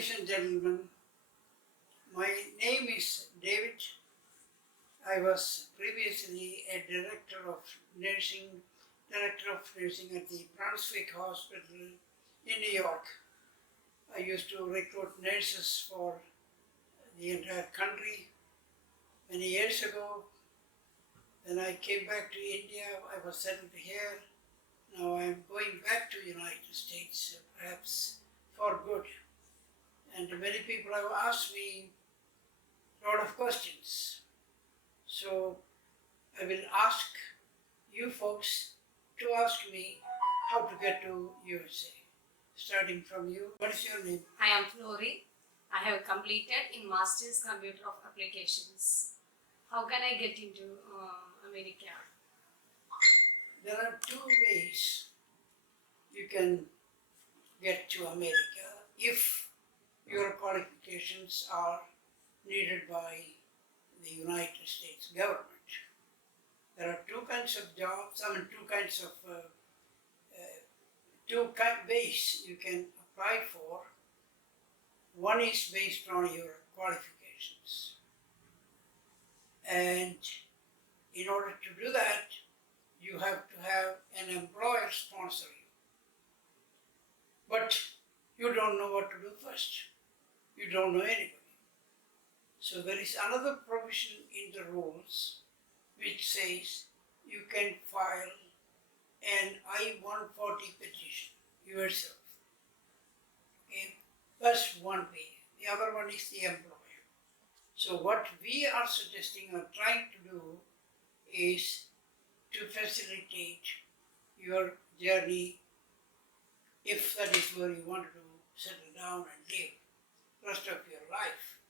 Ladies and gentlemen, my name is David. I was previously a director of nursing at the Brunswick Hospital in New York. I used to recruit nurses for the entire country. Many years ago, when I came back to India, I was settled here. Now I'm going back to the United States, perhaps for good. And many people have asked me a lot of questions. So I will ask you folks to ask me how to get to USA. Starting from you, what is your name? I am Flori. I have completed in Masters Computer of Applications. How can I get into America? There are two ways you can get to America if your qualifications are needed by the United States government. There are two kinds of jobs, ways you can apply for. One is based on your qualifications. And in order to do that, you have to have an employer sponsor you. But you don't know what to do first. You don't know anybody. So there is another provision in the rules which says you can file an I-140 petition yourself. Okay? That's one way. The other one is the employer. So what we are suggesting or trying to do is to facilitate your journey, if that is where you want to settle down and live the rest of your life.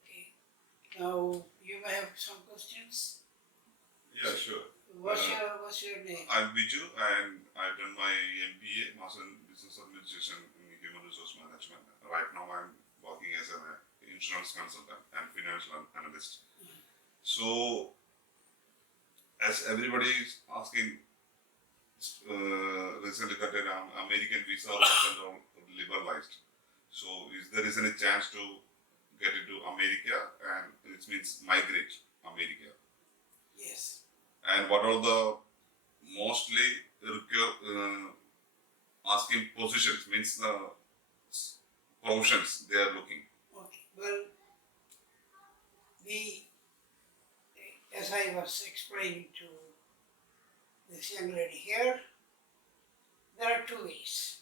Okay. Now you may have some questions. Yeah, sure. What's your name? I'm Biju and I've done my MBA, Master in Business Administration in Human Resource Management. Right now I'm working as an insurance consultant and financial analyst. So, as everybody is asking, recently got an American visa and liberalized. So, there is any chance to get into America, and it means migrate America? Yes. And what are the mostly asking positions, means the professions they are looking? Okay. Well, as I was explaining to this young lady here, there are two ways.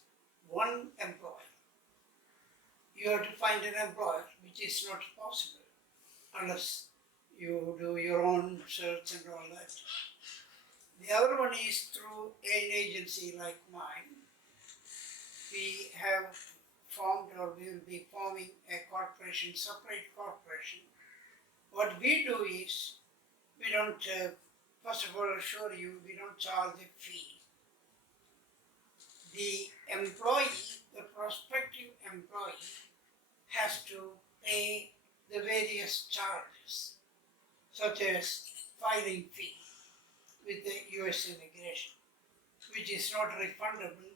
One, employer. You have to find an employer, which is not possible unless you do your own search and all that. The other one is through an agency like mine. We have formed, or we will be forming, a corporation, separate corporation. What we do is, we don't, first of all assure you, we don't charge a fee. The employee, the prospective employee, has to pay the various charges, such as filing fee with the US immigration, which is not refundable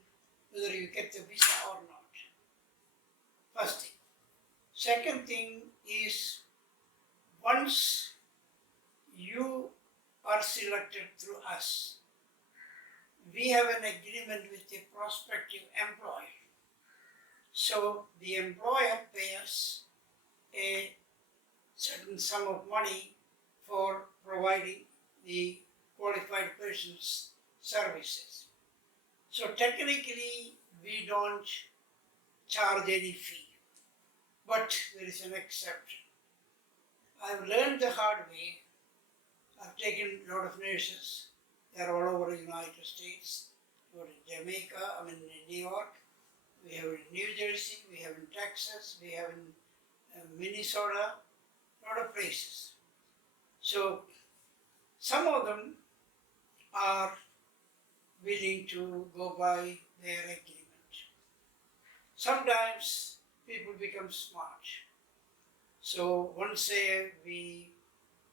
whether you get the visa or not. First thing. Second thing is, once you are selected through us, we have an agreement with the prospective employer. So the employer pays a certain sum of money for providing the qualified person's services. So technically, we don't charge any fee, but there is an exception. I've learned the hard way. I've taken a lot of nurses. They're all over the United States. We go to Jamaica, in New York. We have in New Jersey. We have in Texas. We have in Minnesota. A lot of places. So some of them are willing to go by their agreement. Sometimes people become smart. So once we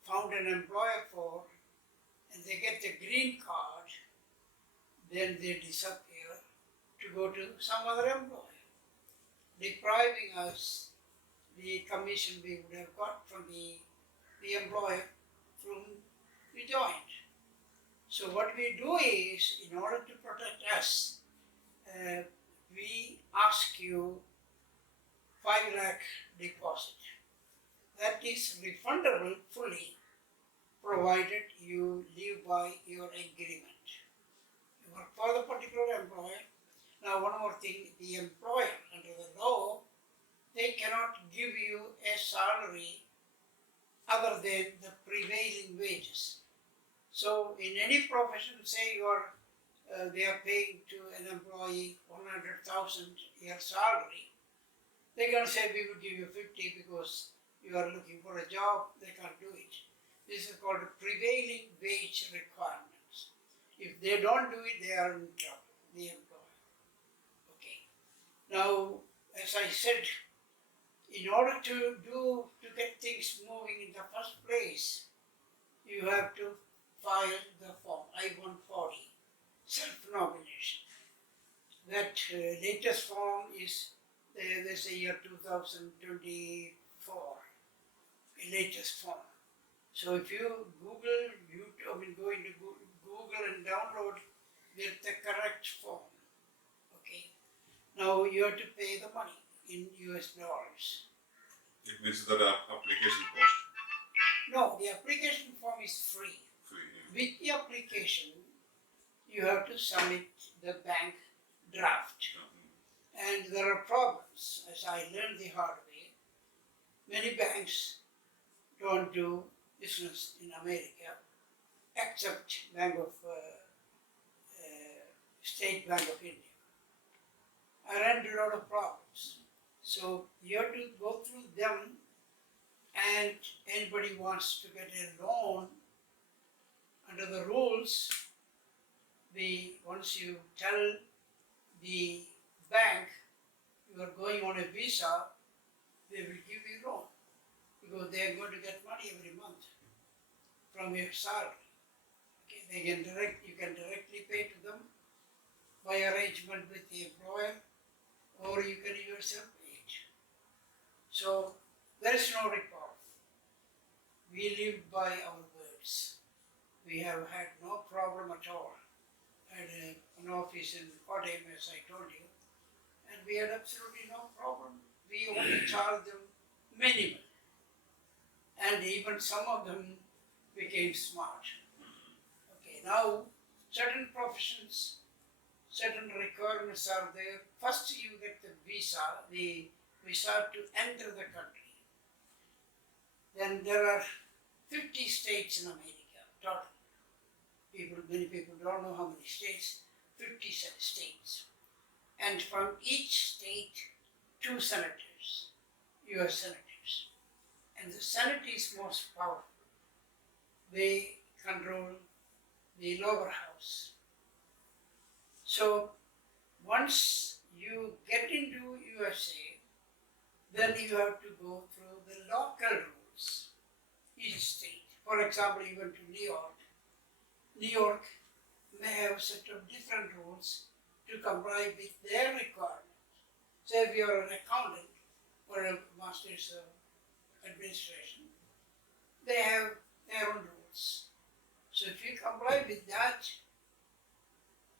found an employer for, and they get the green card, then they disappear to go to some other employer. depriving us the commission we would have got from the employer from we joined. So what we do is, in order to protect us, we ask you 5 lakh deposit. That is refundable fully, provided you live by your agreement. You work for the particular employer. Now one more thing, the employer under the law, they cannot give you a salary other than the prevailing wages. So in any profession, say they are paying to an employee 100,000 year salary, they're going to say we will give you 50 because you are looking for a job. They can't do it. This is called prevailing wage requirements. If they don't do it, they are in trouble, the employer. Okay. Now, as I said, in order to get things moving in the first place, you have to file the form I-140, self-nomination. That latest form is there's a year 2024, a latest form. So if you Google, YouTube, go into Google and download the correct form. Okay. Now you have to pay the money in US dollars. It means that application cost. No, the application form is free. Free. Yeah. With the application, you have to submit the bank draft. And there are problems, as I learned the hard way. Many banks don't do business in America, except State Bank of India. I ran into a lot of problems. So you have to go through them, and anybody wants to get a loan under the rules, once you tell the bank you are going on a visa, they will give you a loan because they are going to get money every month from your salary. Okay, you can directly pay to them by arrangement with the employer, or you can yourself pay it. So there is no recall. We live by our words. We have had no problem at all. I had an office in Kottayam, as I told you, and we had absolutely no problem. We only charged them minimal. And even some of them became smart. Okay, now certain professions, certain requirements are there. First you get the visa to enter the country. Then there are 50 states in America total. Many people don't know how many states, 50 states. And from each state, 2 senators, US senators. And the Senate is most powerful. They control the lower house. So once you get into USA, then you have to go through the local rules, each state. For example, you went to New York. New York may have a set of different rules to comply with their requirements. So if you are an accountant or a master's administration, they have their own rules. So if you comply with that,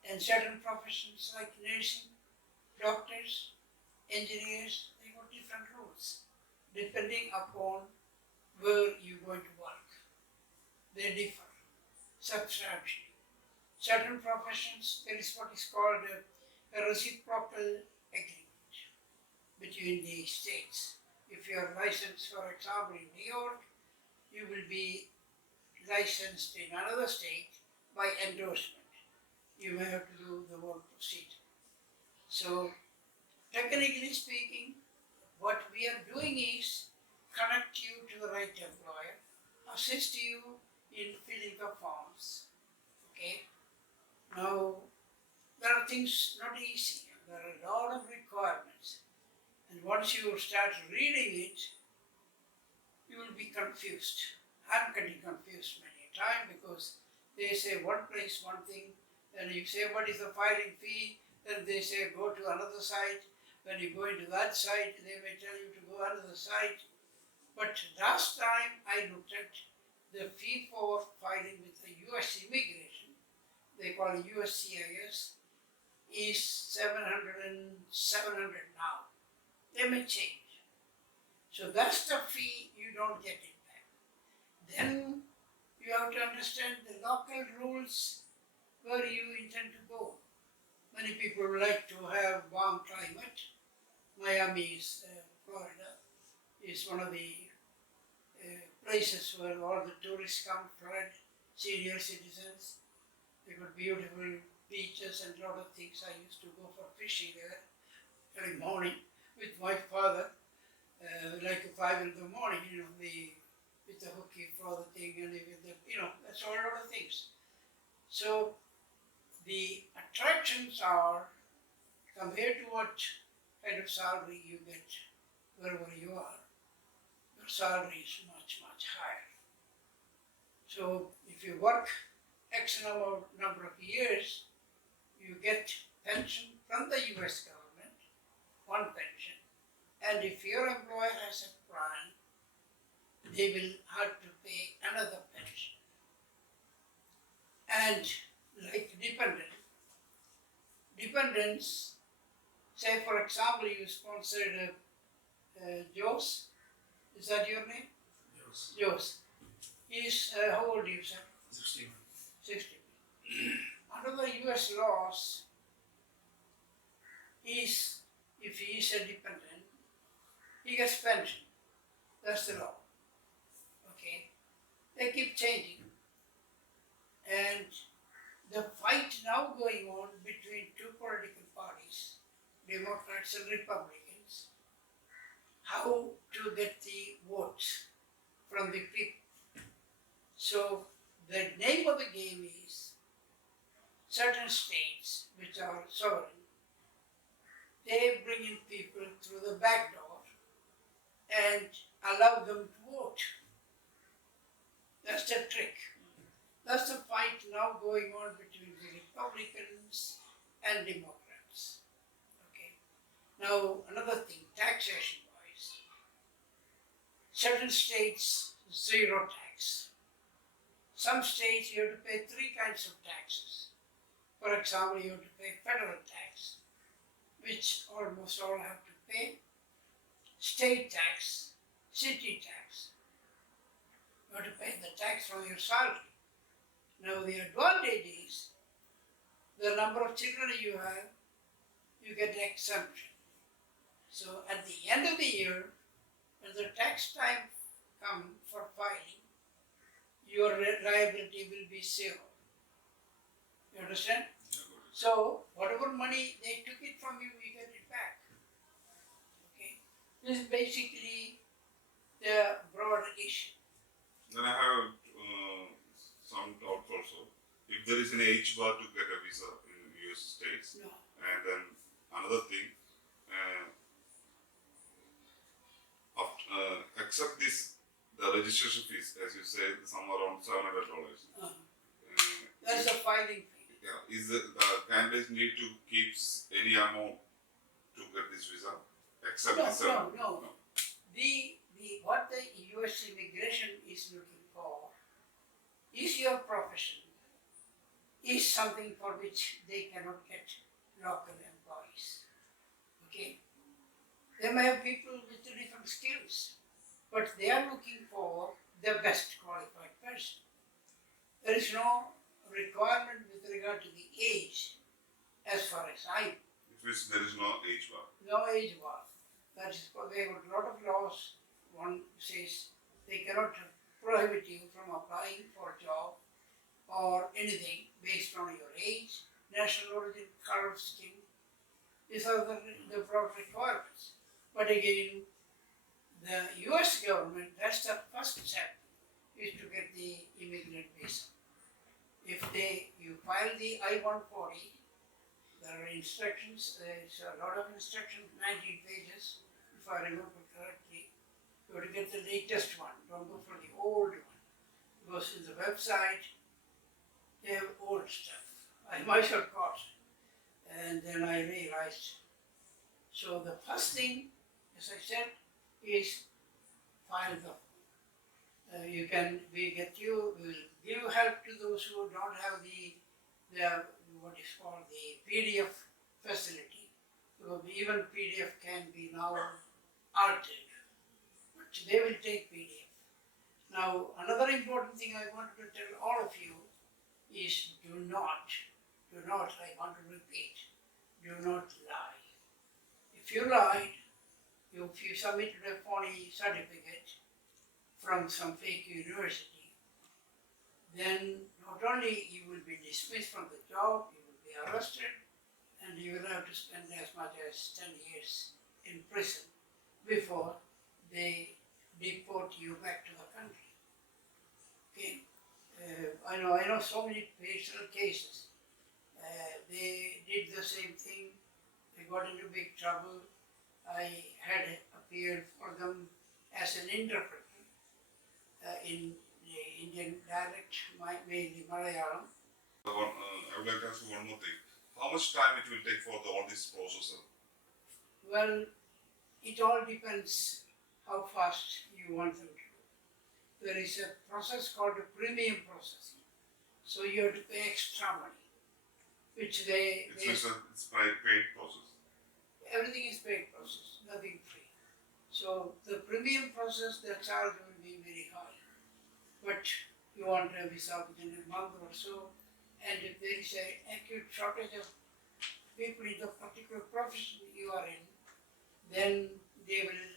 and certain professions like nursing, doctors, engineers, they got different rules depending upon where you're going to work. They differ substantially. Certain professions, there is what is called a reciprocal agreement between the states. If you are licensed, for example, in New York, you will be licensed in another state by endorsement. You may have to do the whole procedure. So, technically speaking, what we are doing is connect you to the right employer, assist you in filling the forms. Okay? Now, there are things not easy. There are a lot of requirements. And once you start reading it, you will be confused. I'm getting confused many a time because they say one place one thing, then you say what is the filing fee, then they say go to another site, When you go into that site, they may tell you to go another site. But last time I looked at the fee for filing with the US immigration, they call it USCIS, is 700 and 700 now. They may change. So that's the fee, you don't get it back. Then you have to understand the local rules where you intend to go. Many people like to have warm climate. Miami is Florida is one of the places where all the tourists come, flood, senior citizens. They got beautiful beaches and a lot of things. I used to go for fishing there every morning with my father, like 5 in the morning, with the hooky for the thing and with the, that's all a lot of things. So the attractions are compared to what kind of salary you get wherever you are. Your salary is much, much higher. So if you work X number of years, you get pension from the US government, one pension. And if your employer has a plan, they will have to pay another pension. And like dependents, say for example you sponsored Jose, is that your name? Yes. Jose. He's, how old are you, sir? 61. 60. Under the US laws, if he is a dependent, he gets pension. That's the law. Okay? They keep changing. And the fight now going on between two political parties, Democrats and Republicans, how to get the votes from the people. So the name of the game is certain states which are sovereign, they bring in people through the back door and allow them to vote. That's the trick. That's the fight now going on between the Republicans and Democrats. Okay. Now another thing, taxation wise. Certain states, zero tax. Some states you have to pay 3 kinds of taxes. For example, you have to pay federal tax, which almost all have to pay. State tax, city tax. You have to pay the tax from your salary. Now the advantage is, the number of children you have, you get exemption. So at the end of the year, when the tax time comes for filing, your liability will be 0. You understand? So whatever money they took it from you, you get it back. Okay? This is basically the broad issue. Then I have some doubts also. If there is an age bar to get a visa in US states, No. and then another thing, except this, the registration fees, as you said, somewhere around $700. That's the filing fee. Yeah, is the candidates need to keep any amount to get this visa, except No, the 700? no. What the US immigration is looking for is your profession, is something for which they cannot get local employees. Okay? They may have people with different skills, but they are looking for the best qualified person. There is no requirement with regard to the age, as far as I know. It means there is no age bar. No age bar. That is because they have a lot of laws. One says they cannot prohibit you from applying for a job or anything based on your age, national origin, color of skin. These are the broad requirements. But again, the US government, that's the first step, is to get the immigrant visa. If you file the I-140, there are instructions, there's a lot of instructions, 19 pages, if I remember correctly. You have to get the latest one, don't go for the old one. Because in the website, they have old stuff. I myself got, and then I realized. So the first thing, as I said, is file the. We will give help to those who don't have the what is called the PDF facility. Because even PDF can be now altered, but they will take PDF. Now, another important thing I wanted to tell all of you is do not, I want to repeat, do not lie. If you lied, if you submitted a phony certificate from some fake university, then not only you will be dismissed from the job, you will be arrested, and you will have to spend as much as 10 years in prison before they deport you back to the country. Okay? I know so many personal cases. They did the same thing. They got into big trouble. I had appeared for them as an interpreter in the Indian dialect, mainly Malayalam. I would like to ask you one more thing. How much time it will take for all this process? Well, it all depends how fast you want them to do. There is a process called a premium processing. So you have to pay extra money, which It's paid process. everything is paid process, nothing free. So the premium process, the charge will be very high. But you want a visa within a month or so, and if there is an acute shortage of people in the particular profession you are in, then they will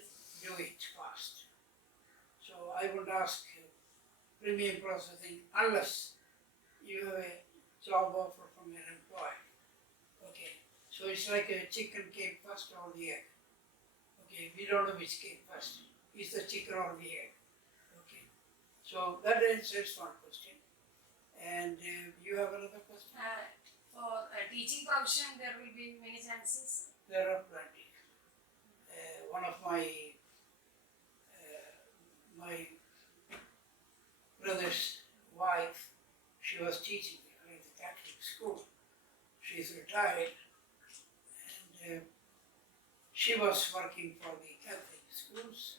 do it fast. So I would ask you, premium processing, unless you have a job offer from your employer. Okay, so it's like a chicken came first or the egg. Okay, we don't know which came first. Is the chicken or the egg? Okay, so that answers one question. And you have another question? For a teaching profession, there will be many chances. There are plenty. One of my brother's wife, she was teaching in the Catholic school. She's retired, and she was working for the Catholic schools.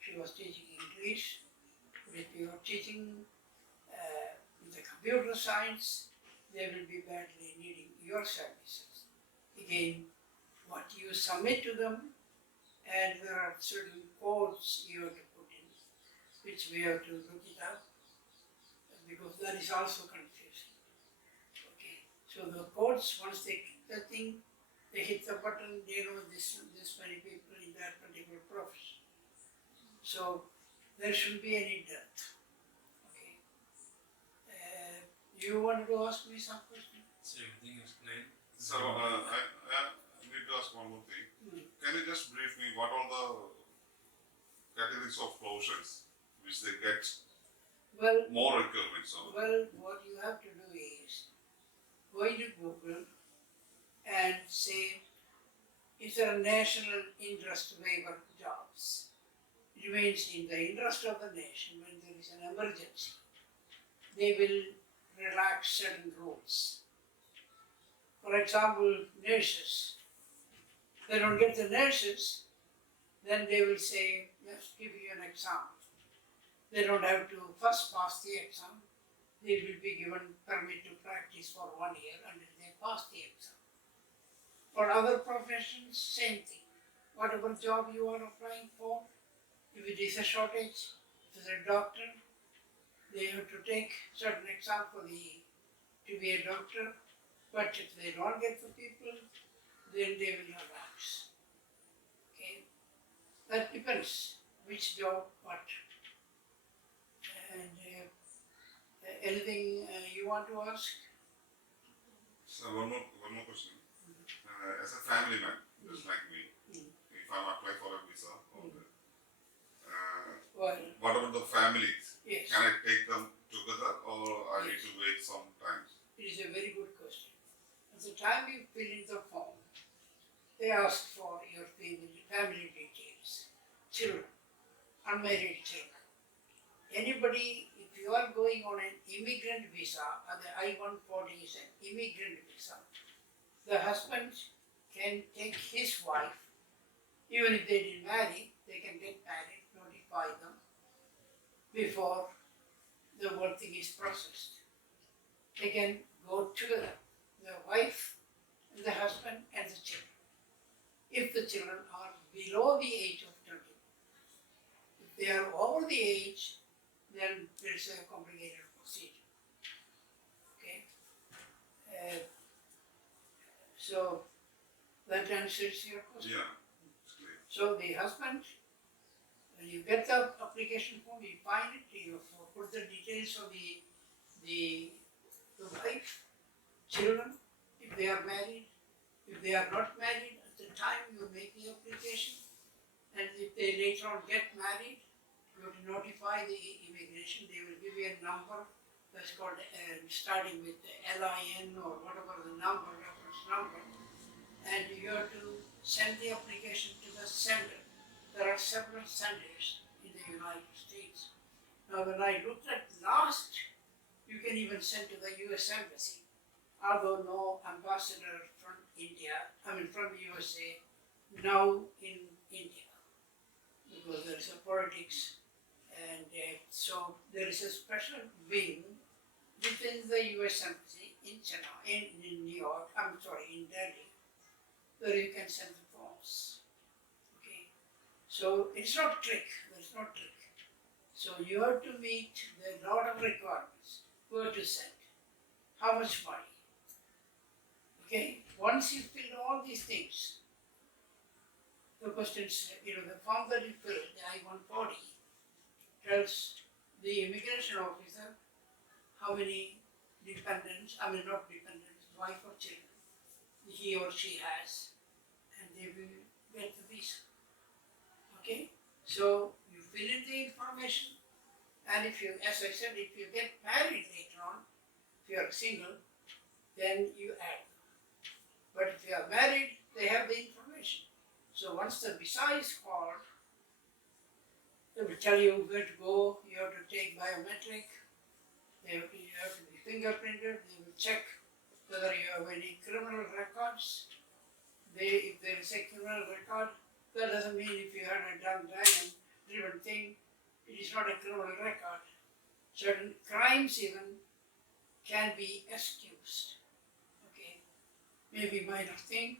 She was teaching English. But if you are teaching the computer science, they will be badly needing your services. Again, what you submit to them, and there are certain codes you have to put in, which we have to look it up, because that is also confusing. Okay, so the codes, once they click the thing, they hit the button, they know this many people in that particular profession. So there shouldn't be any dearth. Okay. You wanted to ask me some question? So everything explained. So I need to ask one more thing. Can you just brief me what are the categories of professions which they get Well, more requirements on? Well, what you have to do is go into Google and say, is there a national interest waiver jobs? It means in the interest of the nation, when there is an emergency, they will relax certain rules. For example, nurses. They don't get the nurses, then they will say, let's give you an exam. They don't have to first pass the exam. They will be given permit to practice for 1 year until they pass the exam. For other professions, same thing. Whatever job you are applying for, if it is a shortage, if it's a doctor, they have to take certain exam to be a doctor. But if they don't get the people, then they will relax. Okay? That depends which job, what. And anything you want to ask? So one more question. As a family man, just like me, if I'm applying for a visa, Well, what about the families? yes, Can I take them together or I need to wait some time? it is a very good question. At the time you fill in the form, they ask for your family details, children, unmarried children. Anybody, if you are going on an immigrant visa, the I-140 is an immigrant visa, the husband can take his wife Even if they didn't marry, they can get married, notify them before the whole thing is processed. They can go together, the wife, the husband, and the children. If the children are below the age of 20, if they are over the age, then there is a complicated procedure. Okay, so that answers your question. Yeah, it's great. So the husband, when you get the application form, you find it, you put the details of the wife, children, if they are married, if they are not married, at the time you make the application, and if they later on get married, you have to notify the immigration, they will give you a number that's called, starting with the LIN or whatever the number, reference number, and you have to send the application to the sender. There are several senders in the United States. Now when I looked at last, you can even send to the US Embassy, although no ambassador from from USA, now in India, because there is a politics, and so there is a special wing within the US Embassy in Chennai, in New York, in Delhi, where you can send the forms. Okay, so it's not trick, there's no trick. So you have to meet the lot of requirements, where to send, how much money. Okay, once you fill all these things, the questions, the form that you fill, the I-140, tells the immigration officer how many dependents, not dependents, wife or children, he or she has, and they will get the visa. Okay, so you fill in the information, and if you, as I said, if you get married later on, if you are single, then you add. But if you are married, they have the information. So once the visa is called, they will tell you where to go, you have to take biometric, you have to be fingerprinted, they will check whether you have any criminal records. If there is a criminal record, that doesn't mean if you had a driven thing, it is not a criminal record. Certain crimes even can be excused. Okay, maybe minor thing.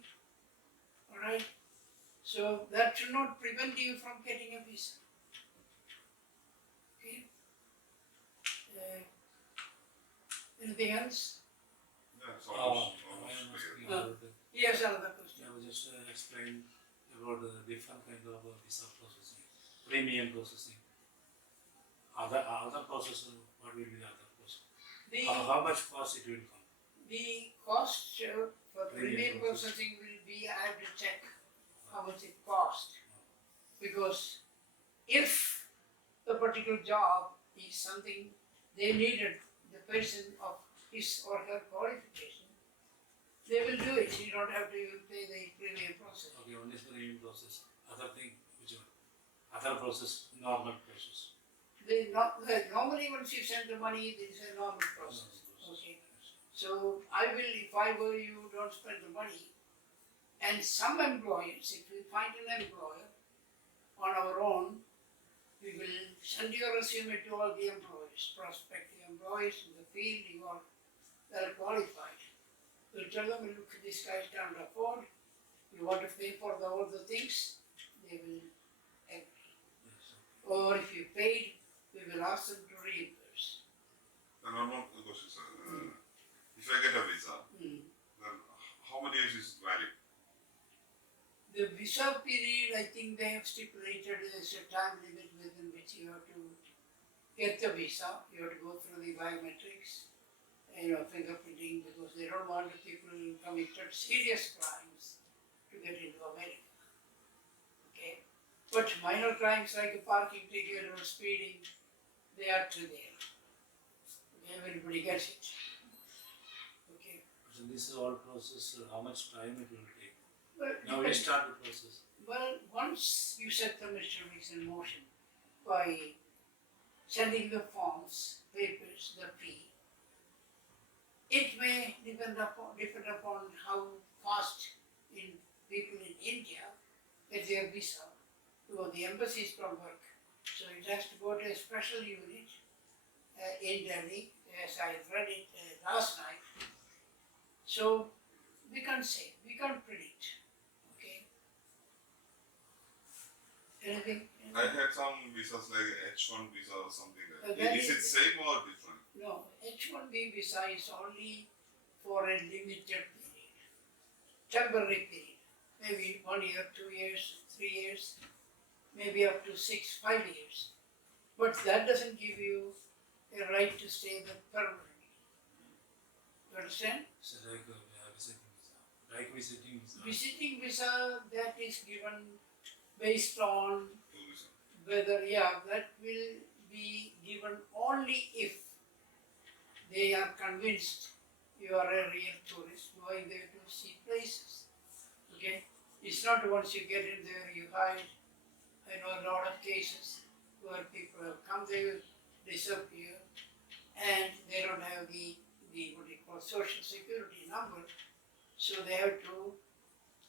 Alright? So that should not prevent you from getting a visa. Okay? Anything else? Yeah, it's I almost am clear. asking about Yes, another question. I will just explain about the different kind of visa processing, premium processing. Other process, what will be the other process? How much cost it will come? The cost for Premium premium processing will be, I have to check how much it cost. Because if the particular job is something they needed the person of his or her qualification, they will do it. You don't have to even pay the premium process. Okay, one is premium process. Other thing, which one? Other process, normal process. Normally once you send the money, there is a normal process. Okay. So if I were you, don't spend the money. And some employers, if we find an employer on our own, we will send your resume to all the employees, prospective employees in the field that are qualified. We'll tell them, look, these guys can't afford, you want to pay for all the things, they will agree. Yes. Or if you paid, we will ask them to reimburse. And one more question, sir. If I get a visa, Mm. then how many years is it valid? The visa period, I think they have stipulated there's a time limit within which you have to get the visa. You have to go through the biometrics, fingerprinting, because they don't want the people who committed serious crimes to get into America. Okay? But minor crimes like a parking ticket or speeding, they are still there. Okay, everybody gets it. Okay. So this is all process, how much time it will take? Well, Now we start the process. Well, once you set the machineries in motion by sending the forms, papers, the fee, it may depend upon how fast people in India get their visa because the embassies don't work. So it has to go to a special unit in Delhi, as I read it last night. So we can't say, we can't predict. Okay. Anything? I had some visas like H1 visa or something like that that. Is it same or different? No, H1B visa is only for a limited period, temporary period, maybe 1 year, 2 years, 3 years, maybe up to 6, 5 years. But that doesn't give you a right to stay there permanently. You understand? So like visiting visa. Like visiting visa. Visiting visa that is given based on Two visa. whether, that will be given only if they are convinced you are a real tourist going there to see places. Okay? It's not once you get in there you hide. I know a lot of cases where people have come there, disappear, and they don't have the what you call social security number, so they have to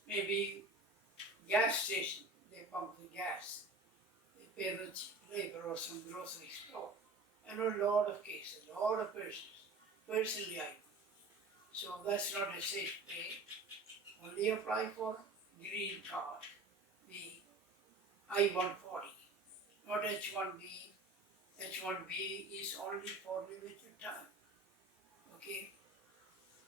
maybe gas station, they pump the gas, they pay the labor or some grocery store. I know a lot of cases, a lot of persons, personally I know. So that's not a safe pay. Only apply for green card, the I-140, not H-1B. H-1B is only for limited time. Okay?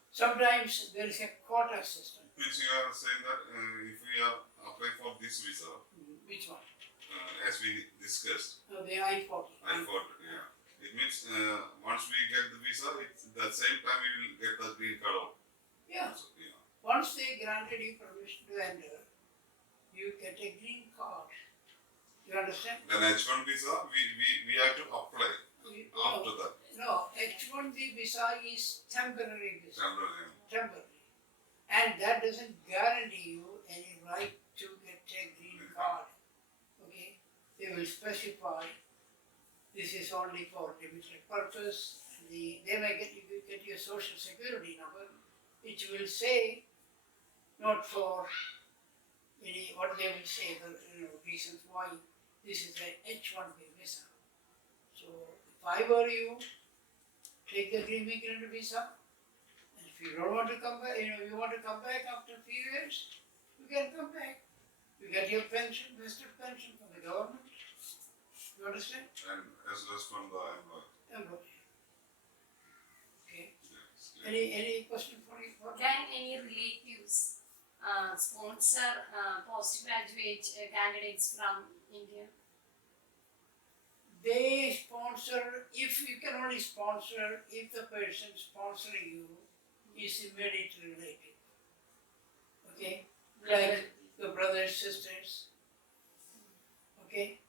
Sometimes there is a quota system. Which you are saying that if we are applying for this visa, Which one? as we discussed, No, the I-40. I thought, yeah. It means once we get the visa, it's the same time we will get the green card out. Yeah. So, yeah. Once they granted you permission to enter, you get a green card. You understand? Then H1 visa, we have to apply after that. No, H-1B visa is temporary visa. Temporary. Temporary. And that doesn't guarantee you any right to get a green card. Okay? They will specify this is only for limited purpose. They may get your social security number, which will say not for any, what they will say, the reasons why this is a H-1B visa. So if I were you, take the green immigrant visa, and if you don't want to come back, you want to come back after a few years, you can come back. You get your pension, vested pension from the government. You understand? And as well as from the employer. Okay. Yes. Any question for you? Can any relatives sponsor postgraduate candidates from India? They sponsor, if you can only sponsor if the person sponsoring you is immediate relative. Okay? Like your brothers, sisters. Okay?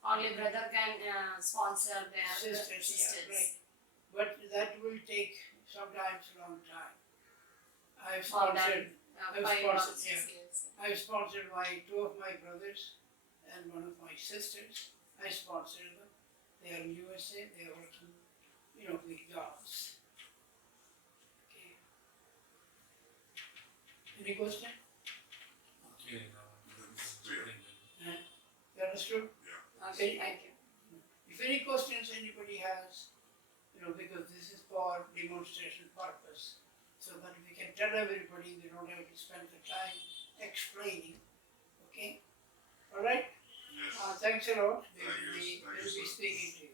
Only brother can sponsor their Sisters, sisters. yeah, right. But that will take sometimes a long time. I've More sponsored, than I've 5 or sponsored, 6 yeah. years. I've sponsored two of my brothers and one of my sisters. I sponsored them. They are in USA, they are working, with jobs. Okay. Any question? Okay, It's clear. You understood? Okay, thank you. If any questions anybody has, because this is for demonstration purpose, so that we can tell everybody, we don't have to spend the time explaining. Okay? All right? Yes. Thanks a lot. Thank you, We'll be sir. speaking to you.